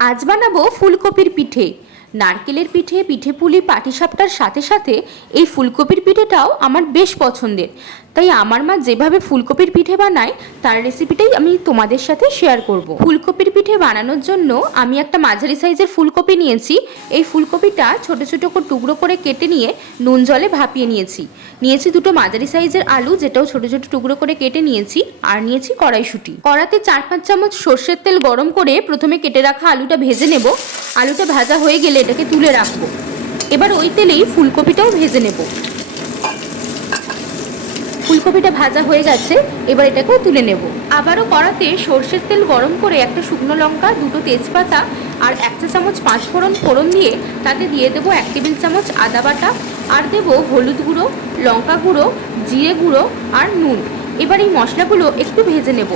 আজ বানাবো ফুলকপির পিঠে। নারকেলের পিঠে পিঠে পুলি পাটিসাপটার সাথে সাথে এই ফুলকপির পিঠেটাও আমার বেশ পছন্দের। তাই আমার মা যেভাবে ফুলকপির পিঠে বানায়, তার রেসিপিটাই আমি তোমাদের সাথে শেয়ার করব। ফুলকপির পিঠে বানানোর জন্য আমি একটা মাঝারি সাইজের ফুলকপি নিয়েছি। এই ফুলকপিটা ছোট ছোট করে টুকরো করে কেটে নিয়ে নুন জলে ভাপিয়ে নিয়েছি। নিয়েছি দুটো মাঝারি সাইজের আলু, যেটাও ছোট ছোট টুকরো করে কেটে নিয়েছি আর নিয়েছি কড়াইশুঁটি। কড়াতে চার পাঁচ চামচ সর্ষের তেল গরম করে প্রথমে কেটে রাখা আলুটা ভেজে নেব। আলুটা ভাজা হয়ে গেলে এটাকে তুলে রাখব। এবার ওই তেলেই ফুলকপিটাও ভেজে নেব। ফুলকপিটা ভাজা হয়ে গেছে, এবার এটাকেও তুলে নেব। আবারও কড়াতে সর্ষের তেল গরম করে একটা শুকনো লঙ্কা, দুটো তেজপাতা আর এক চা চামচ পাঁচ ফোড়ন ফোড়ন দিয়ে তাতে দিয়ে দেবো এক টেবিল চামচ আদা বাটা আর দেবো হলুদ গুঁড়ো, লঙ্কা গুঁড়ো, জিরে গুঁড়ো আর নুন। এবার এই মশলাগুলো একটু ভেজে নেব।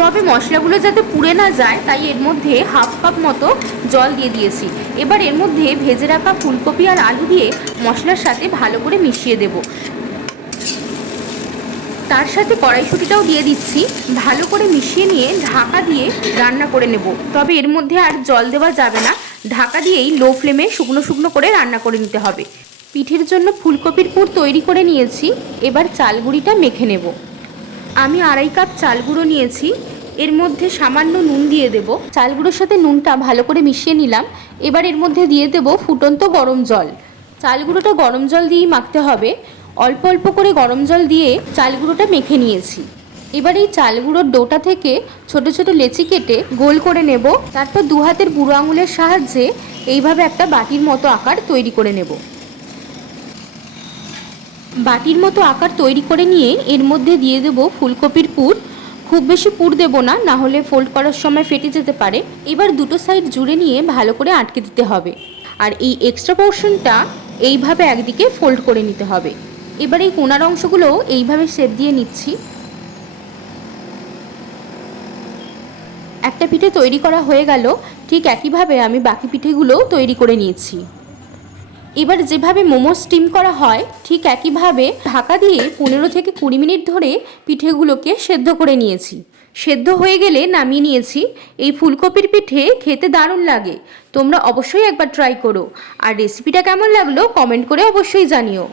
তবে মশলাগুলো যাতে পুড়ে না যায়, তাই এর মধ্যে হাফ কাপ মতো জল দিয়ে দিয়েছি। এবার এর মধ্যে ভেজে রাখা ফুলকপি আর আলু দিয়ে মশলার সাথে ভালো করে মিশিয়ে দেবো। তার সাথে কড়াইশুঁটিটাও দিয়ে দিচ্ছি। ভালো করে মিশিয়ে নিয়ে ঢাকা দিয়ে রান্না করে নেব। তবে এর মধ্যে আর জল দেওয়া যাবে না। ঢাকা দিয়েই লো ফ্লেমে শুকনো শুকনো করে রান্না করে নিতে হবে। পিঠের জন্য ফুলকপির পুর তৈরি করে নিয়েছি। এবার চালগুড়িটা মেখে নেব। আমি আড়াই কাপ চাল গুঁড়ো নিয়েছি। এর মধ্যে সামান্য নুন দিয়ে দেব। চাল গুঁড়োর সাথে নুনটা ভালো করে মিশিয়ে নিলাম। এবার এর মধ্যে দিয়ে দেব ফুটন্ত গরম জল। চাল গুঁড়োটা গরম জল দিয়েই মাখতে হবে। অল্প অল্প করে গরম জল দিয়ে চাল গুঁড়োটা মেখে নিয়েছি। এবার এই চাল গুঁড়োর ডোটা থেকে ছোট ছোট লেচি কেটে গোল করে নেব। তারপর দু হাতের বুড়ো আঙুলের সাহায্যে এইভাবে একটা বাটির মতো আকার তৈরি করে নেব। বাটির মতো আকার তৈরি করে নিয়ে এর মধ্যে দিয়ে দেবো ফুলকপির পুর। খুব বেশি পুর দেবো না না হলে ফোল্ড করার সময় ফেটে যেতে পারে। এবার দুটো সাইড জুড়ে নিয়ে ভালো করে আটকে দিতে হবে। আর এই এক্সট্রা পোর্শনটা এইভাবে একদিকে ফোল্ড করে নিতে হবে। এবার এই কোনার অংশগুলো এইভাবে শেপ দিয়ে নিচ্ছি। একটা পিঠে তৈরি করা হয়ে গেল, ঠিক একইভাবে আমি বাকি পিঠেগুলোও তৈরি করে নিয়েছি। এবার যেভাবে মোমো স্টিম করা হয়, ঠিক একইভাবে ঢাকা দিয়ে পনেরো থেকে কুড়ি মিনিট ধরে পিঠেগুলোকে সেদ্ধ করে নিয়েছি। সেদ্ধ হয়ে গেলে নামিয়ে নিয়েছি। এই ফুলকপির পিঠে খেতে দারুণ লাগে। তোমরা অবশ্যই একবার ট্রাই করো। আর রেসিপিটা কেমন লাগল কমেন্ট করে অবশ্যই জানিও।